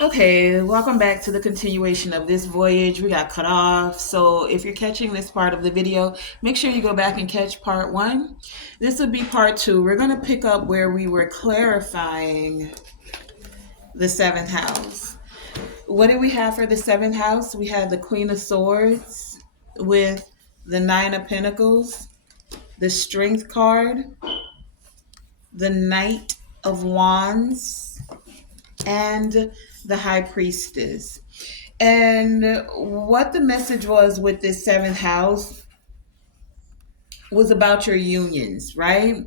Okay, welcome back to the continuation of this voyage. We got cut off. So if you're catching this part of the video, make sure you go back and catch part one. This would be part two. We're going to pick up where we were clarifying the seventh house. What did we have for the seventh house? We had the Queen of Swords with the Nine of Pentacles, the Strength card, the Knight of Wands, and the High Priestess. And what the message was with this seventh house was about your unions, right?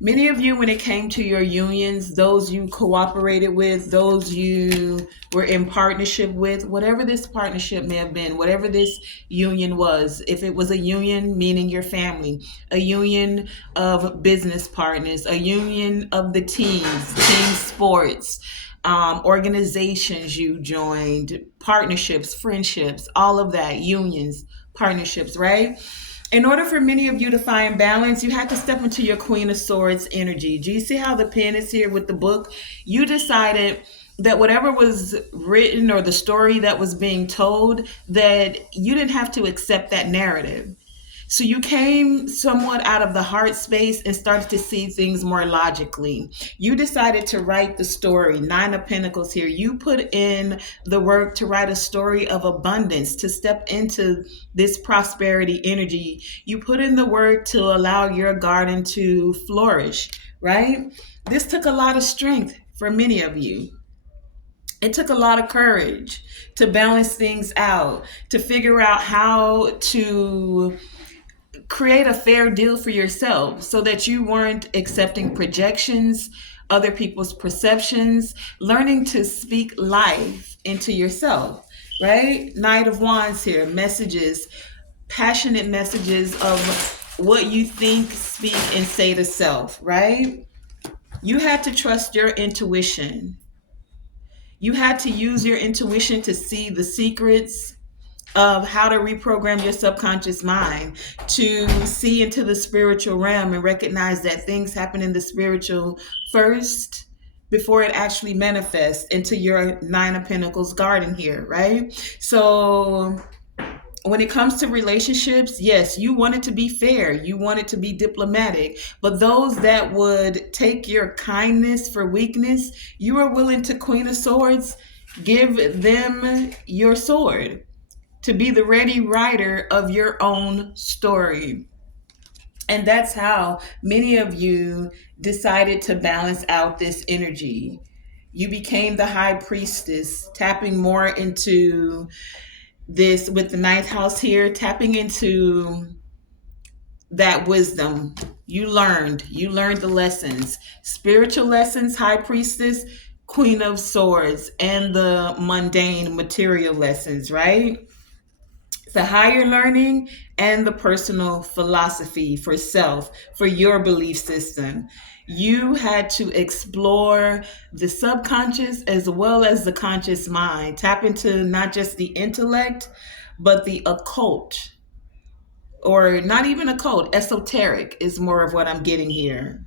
Many of you, when it came to your unions, those you cooperated with, those you were in partnership with, whatever this partnership may have been, whatever this union was, if it was a union, meaning your family, a union of business partners, a union of the team sports, organizations you joined, partnerships, friendships, all of that, unions, partnerships, right? In order for many of you to find balance, you had to step into your Queen of Swords energy. Do you see how the pen is here with the book? You decided that whatever was written or the story that was being told, that you didn't have to accept that narrative. So you came somewhat out of the heart space and started to see things more logically. You decided to write the story, Nine of Pentacles here. You put in the work to write a story of abundance, to step into this prosperity energy. You put in the work to allow your garden to flourish, right? This took a lot of strength for many of you. It took a lot of courage to balance things out, to figure out how to create a fair deal for yourself so that you weren't accepting projections, other people's perceptions, learning to speak life into yourself, right? Knight of Wands here, messages, passionate messages of what you think, speak, and say to self, right? You had to trust your intuition. You had to use your intuition to see the secrets of how to reprogram your subconscious mind, to see into the spiritual realm and recognize that things happen in the spiritual first before it actually manifests into your Nine of Pentacles garden here, right? So when it comes to relationships, yes, you want it to be fair, you want it to be diplomatic, but those that would take your kindness for weakness, you are willing to, Queen of Swords, give them your sword to be the ready writer of your own story. And that's how many of you decided to balance out this energy. You became the High Priestess, tapping more into this with the ninth house here, tapping into that wisdom. You learned the lessons, spiritual lessons, High Priestess, Queen of Swords, and the mundane material lessons, right? The higher learning and the personal philosophy for self, for your belief system. You had to explore the subconscious as well as the conscious mind, tap into not just the intellect, but the occult, or not even occult, esoteric is more of what I'm getting here.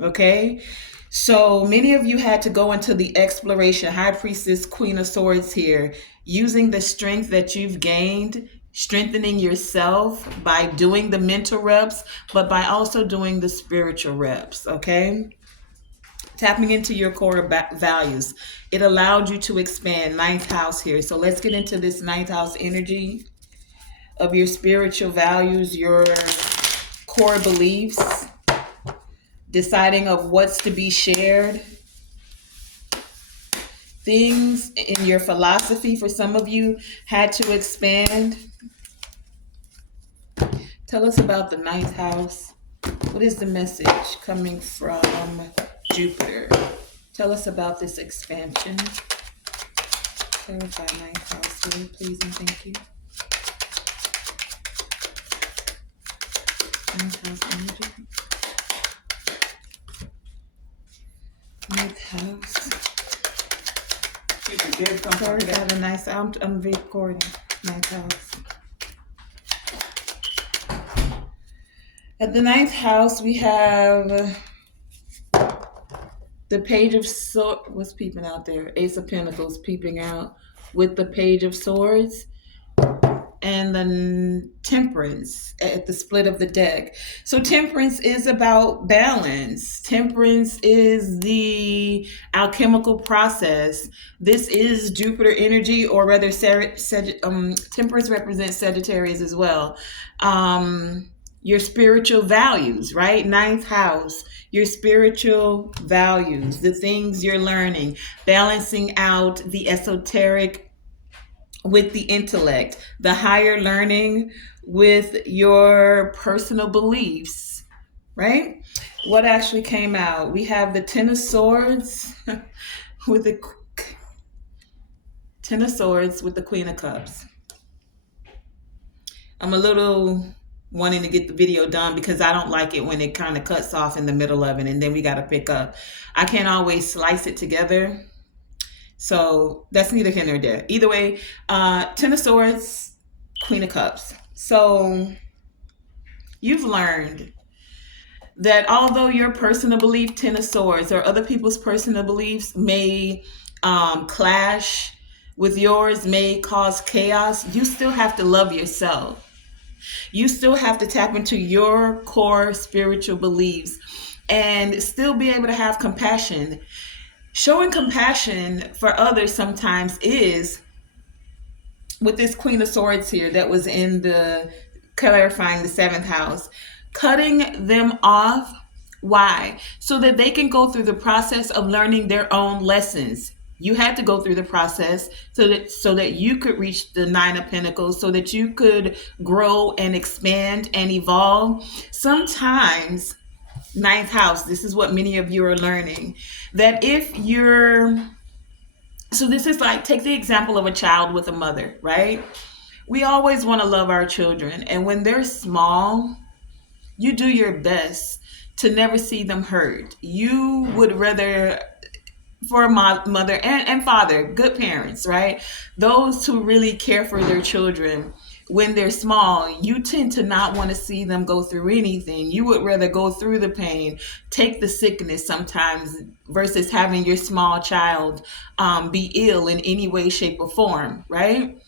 Okay? So many of you had to go into the exploration, High Priestess, Queen of Swords here, using the strength that you've gained, strengthening yourself by doing the mental reps, but by also doing the spiritual reps, okay? Tapping into your core values. It allowed you to expand. Ninth house here. So let's get into this ninth house energy of your spiritual values, your core beliefs, deciding of what's to be shared, things in your philosophy for some of you had to expand. Tell us about the ninth house. What is the message coming from Jupiter? Tell us about this expansion. Clarify ninth house here, please and thank you. Ninth house energy. Ninth house. Sorry, I have a nice. I'm recording. Ninth house. At the ninth house, we have The Page of Swords. What's peeping out there? Ace of Pentacles peeping out with the Page of Swords and the Temperance at the split of the deck. So Temperance is about balance. Temperance is the alchemical process. This is Jupiter energy, or rather Temperance represents Sagittarius as well. Your spiritual values, right? Ninth house, your spiritual values, the things you're learning, balancing out the esoteric with the intellect, the higher learning with your personal beliefs, right? What actually came out? We have the Ten of Swords with the Ten of Swords with the Queen of Cups. I'm a little wanting to get the video done because I don't like it when it kind of cuts off in the middle of it and then we got to pick up. I can't always slice it together. So that's neither here nor there. Either way, Ten of Swords, Queen of Cups. So you've learned that although your personal belief, Ten of Swords, or other people's personal beliefs may clash with yours, may cause chaos, you still have to love yourself. You still have to tap into your core spiritual beliefs and still be able to have compassion. Showing compassion for others sometimes is with this Queen of Swords here that was in the clarifying the seventh house, cutting them off. Why? So that they can go through the process of learning their own lessons. You had to go through the process so that you could reach the Nine of Pentacles, so that you could grow and expand and evolve. Sometimes, ninth house, this is what many of you are learning, that if you're, so this is like, take the example of a child with a mother, right? We always want to love our children, and when they're small, you do your best to never see them hurt. You would rather, for my mother and father, good parents, right? Those who really care for their children, when they're small, you tend to not want to see them go through anything. You would rather go through the pain, take the sickness sometimes, versus having your small child be ill in any way, shape, or form, right?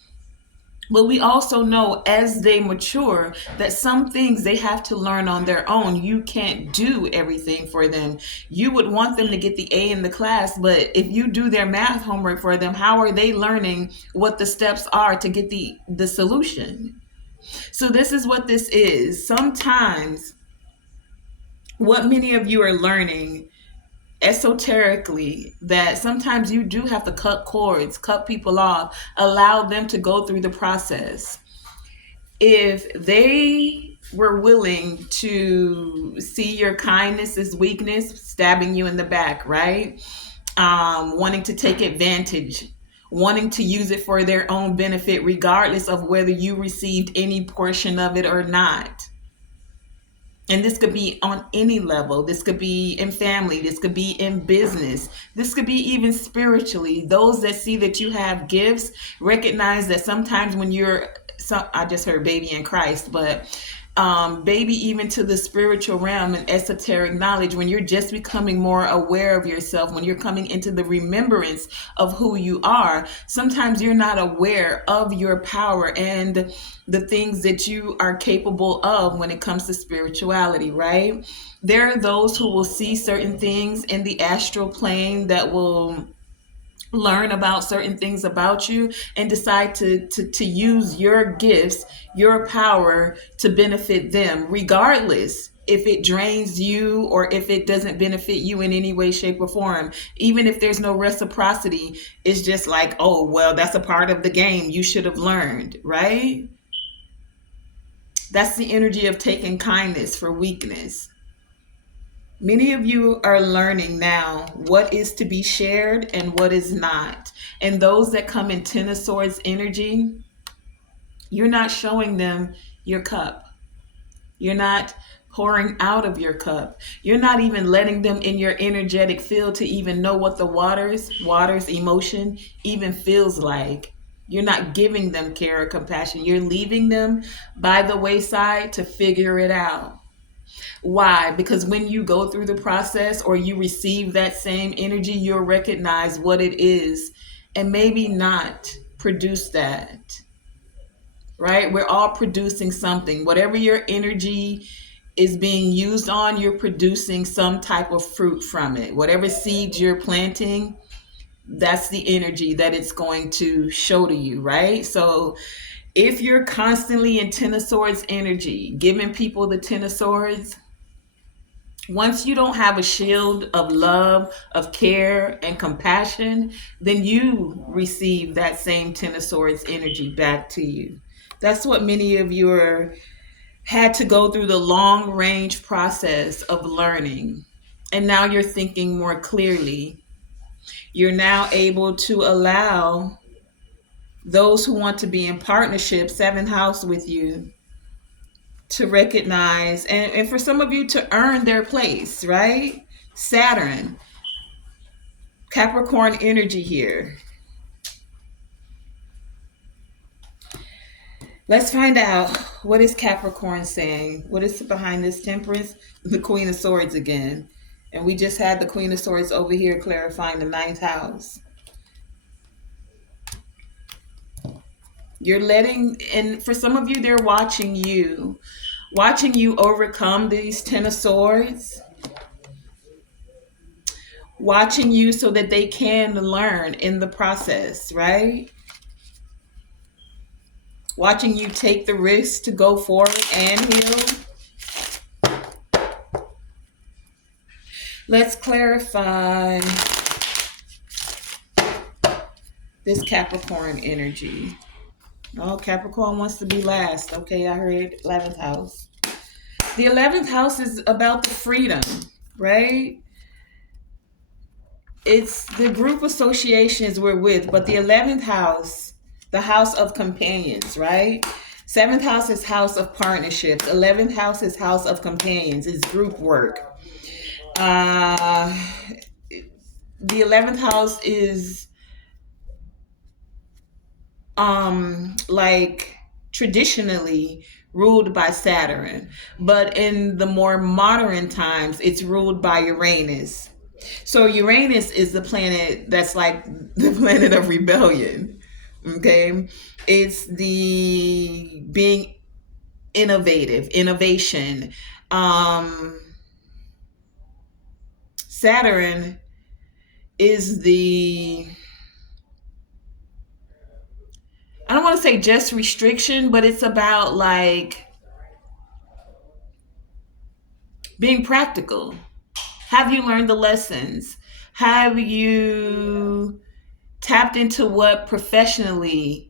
But we also know as they mature that some things they have to learn on their own. You can't do everything for them. You would want them to get the A in the class, but if you do their math homework for them, how are they learning what the steps are to get the solution? So this is what this is. Sometimes what many of you are learning esoterically, that sometimes you do have to cut cords, cut people off, allow them to go through the process. If they were willing to see your kindness as weakness, stabbing you in the back, right? Wanting to take advantage, wanting to use it for their own benefit, regardless of whether you received any portion of it or not. And this could be on any level. This could be in family. This could be in business. This could be even spiritually. Those that see that you have gifts recognize that sometimes when I just heard baby in Christ, but baby even to the spiritual realm and esoteric knowledge, when you're just becoming more aware of yourself, when you're coming into the remembrance of who you are, sometimes you're not aware of your power and the things that you are capable of when it comes to spirituality, right? There are those who will see certain things in the astral plane that will learn about certain things about you and decide to use your gifts, your power to benefit them, regardless if it drains you or if it doesn't benefit you in any way, shape, or form. Even if there's no reciprocity, it's just like, oh, well, that's a part of the game. You should have learned, right? That's the energy of taking kindness for weakness. Many of you are learning now what is to be shared and what is not. And those that come in Ten of Swords energy, you're not showing them your cup. You're not pouring out of your cup. You're not even letting them in your energetic field to even know what the water's emotion even feels like. You're not giving them care or compassion. You're leaving them by the wayside to figure it out. Why? Because when you go through the process or you receive that same energy, you'll recognize what it is and maybe not produce that, right? We're all producing something. Whatever your energy is being used on, you're producing some type of fruit from it. Whatever seeds you're planting, that's the energy that it's going to show to you, right? So if you're constantly in Ten of Swords energy, giving people the Ten of Swords, once you don't have a shield of love, of care, and compassion, then you receive that same Ten of Swords energy back to you. That's what many of you had to go through the long range process of learning. And now you're thinking more clearly. You're now able to allow those who want to be in partnership, seventh house with you, to recognize and for some of you to earn their place, right? Saturn, Capricorn energy here. Let's find out, what is Capricorn saying? What is behind this Temperance? The Queen of Swords again. And we just had the Queen of Swords over here clarifying the ninth house. You're letting, and for some of you, they're watching you overcome these Ten of Swords, watching you so that they can learn in the process, right? Watching you take the risk to go forward and heal. Let's clarify this Capricorn energy. Oh, Capricorn wants to be last. Okay, I heard 11th house. The 11th house is about the freedom, right? It's the group associations we're with, but the 11th house, the house of companions, right? 7th house is house of partnerships. 11th house is house of companions. It's group work. The 11th house is like traditionally ruled by Saturn, but in the more modern times, it's ruled by Uranus. So Uranus is the planet that's like the planet of rebellion. Okay, it's the being innovative, innovation. Saturn is the, I don't want to say just restriction, but it's about like being practical. Have you learned the lessons? Have you tapped into what professionally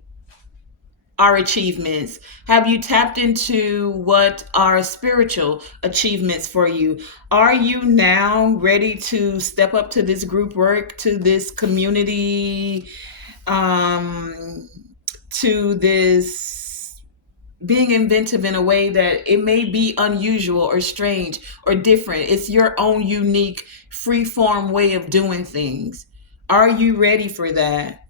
are achievements? Have you tapped into what are spiritual achievements for you? Are you now ready to step up to this group work, to this community, to this being inventive in a way that it may be unusual or strange or different? It's your own unique, free form way of doing things. Are you ready for that?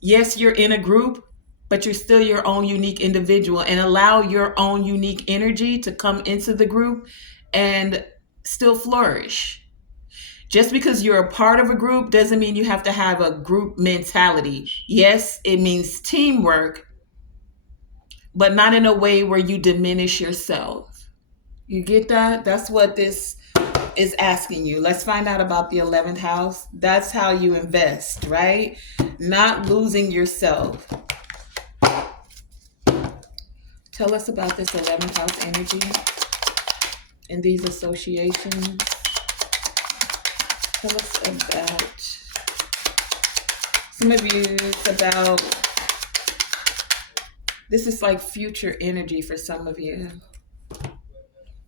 Yes, you're in a group, but you're still your own unique individual, and allow your own unique energy to come into the group and still flourish. Just because you're a part of a group doesn't mean you have to have a group mentality. Yes, it means teamwork, but not in a way where you diminish yourself. You get that? That's what this is asking you. Let's find out about the 11th house. That's how you invest, right? Not losing yourself. Tell us about this 11th house energy and these associations. Tell us about, some of you, it's about, this is like future energy for some of you.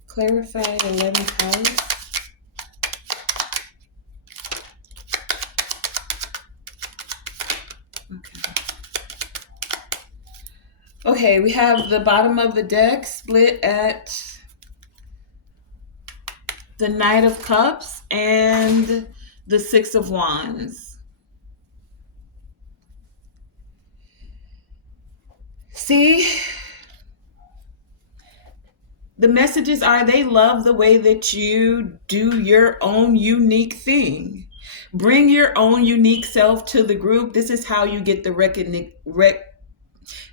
Clarify 11th house. Okay, we have the bottom of the deck split at the Knight of Cups and the Six of Wands. See, The messages are they love the way that you do your own unique thing. Bring your own unique self to the group. This is how you get the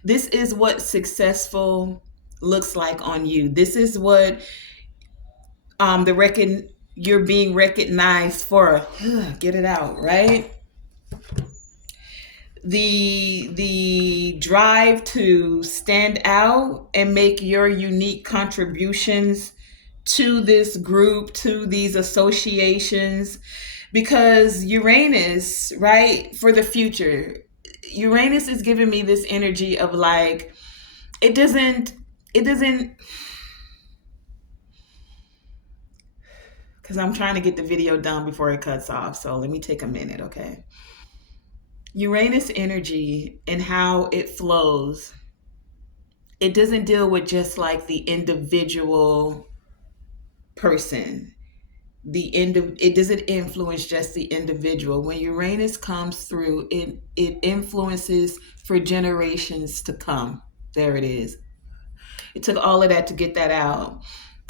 this is what successful looks like on you. This is what you're being recognized for. Get it out, right? The drive to stand out and make your unique contributions to this group, to these associations, because Uranus, right, for the future, Uranus is giving me this energy of like, it doesn't, because I'm trying to get the video done before it cuts off. So let me take a minute, okay? Uranus energy and how it flows, it doesn't deal with just like the individual person. It doesn't influence just the individual. When Uranus comes through, it influences for generations to come. There it is. It took all of that to get that out.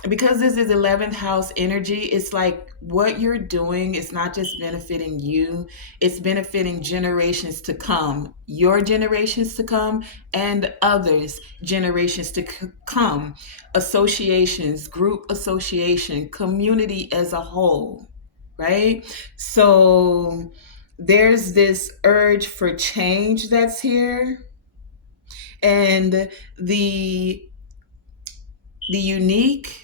Because this is 11th house energy, it's like what you're doing is not just benefiting you, it's benefiting generations to come, your generations to come, and others' generations to come, associations, group association, community as a whole, right? So there's this urge for change that's here, and the unique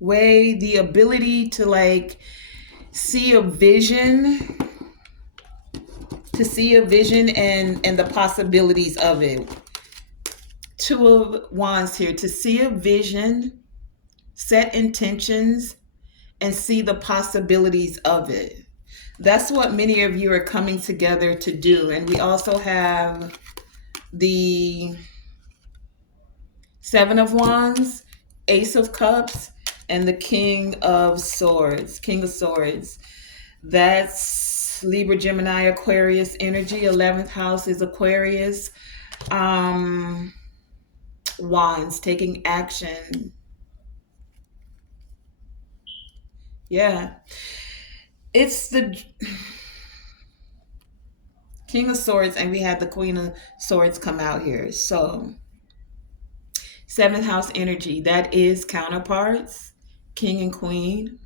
way, the ability to like see a vision, and the possibilities of it. Two of Wands here, to see a vision, set intentions, and see the possibilities of it. That's what many of you are coming together to do. And we also have the Seven of Wands, Ace of Cups, and the King of Swords. King of Swords. That's Libra, Gemini, Aquarius energy. 11th house is Aquarius. Wands, taking action. Yeah. It's the King of Swords, and we had the Queen of Swords come out here. So 7th house energy, that is counterparts, King and Queen.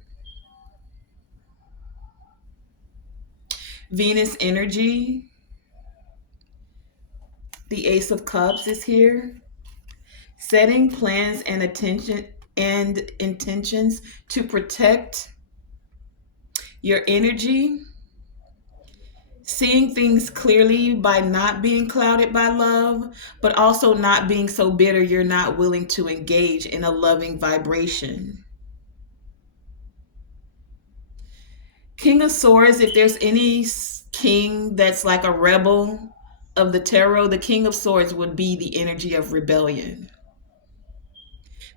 Venus energy, the Ace of Cups is here. Setting plans and intentions to protect your energy. Seeing things clearly by not being clouded by love, but also not being so bitter you're not willing to engage in a loving vibration. King of Swords, if there's any king that's like a rebel of the tarot, the King of Swords would be the energy of rebellion.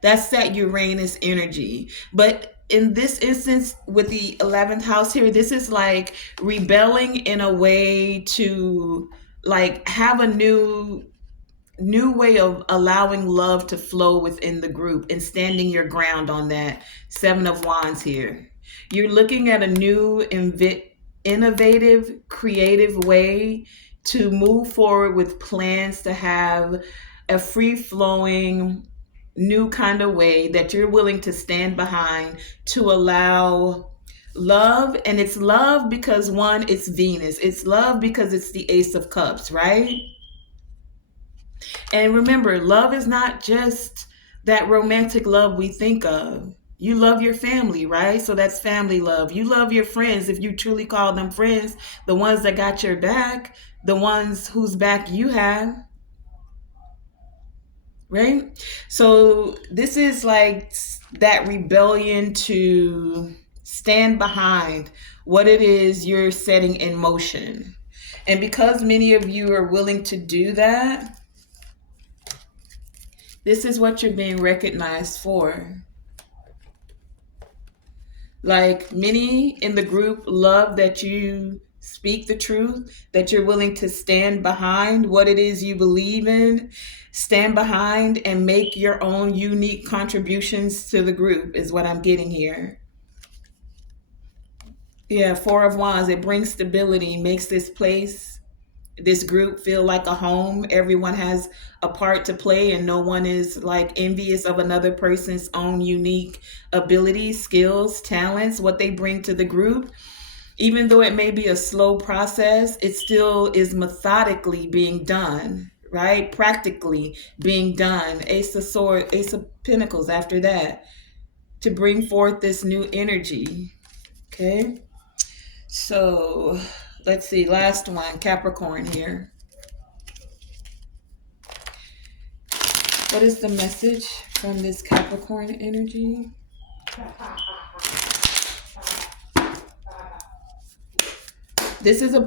That's that Uranus energy. But in this instance, with the 11th house here, this is like rebelling in a way to like have a new way of allowing love to flow within the group and standing your ground on that. 7 of Wands here. You're looking at a new, innovative, creative way to move forward with plans to have a free-flowing, new kind of way that you're willing to stand behind to allow love. And it's love because, one, it's Venus. It's love because it's the Ace of Cups, right? And remember, love is not just that romantic love we think of. You love your family, right? So that's family love. You love your friends, if you truly call them friends, the ones that got your back, the ones whose back you have, right? So this is like that rebellion to stand behind what it is you're setting in motion. And because many of you are willing to do that, this is what you're being recognized for. Like, many in the group love that you speak the truth, that you're willing to stand behind what it is you believe in, stand behind and make your own unique contributions to the group, is what I'm getting here. Yeah, Four of Wands, it brings stability, makes this place, this group feel like a home. Everyone has a part to play and no one is like envious of another person's own unique abilities, skills, talents, what they bring to the group. Even though it may be a slow process, it still is methodically being done, right? Practically being done. Ace of Swords, Ace of Pentacles after that, to bring forth this new energy. Okay. So let's see, last one, Capricorn here. What is the message from this Capricorn energy? This is a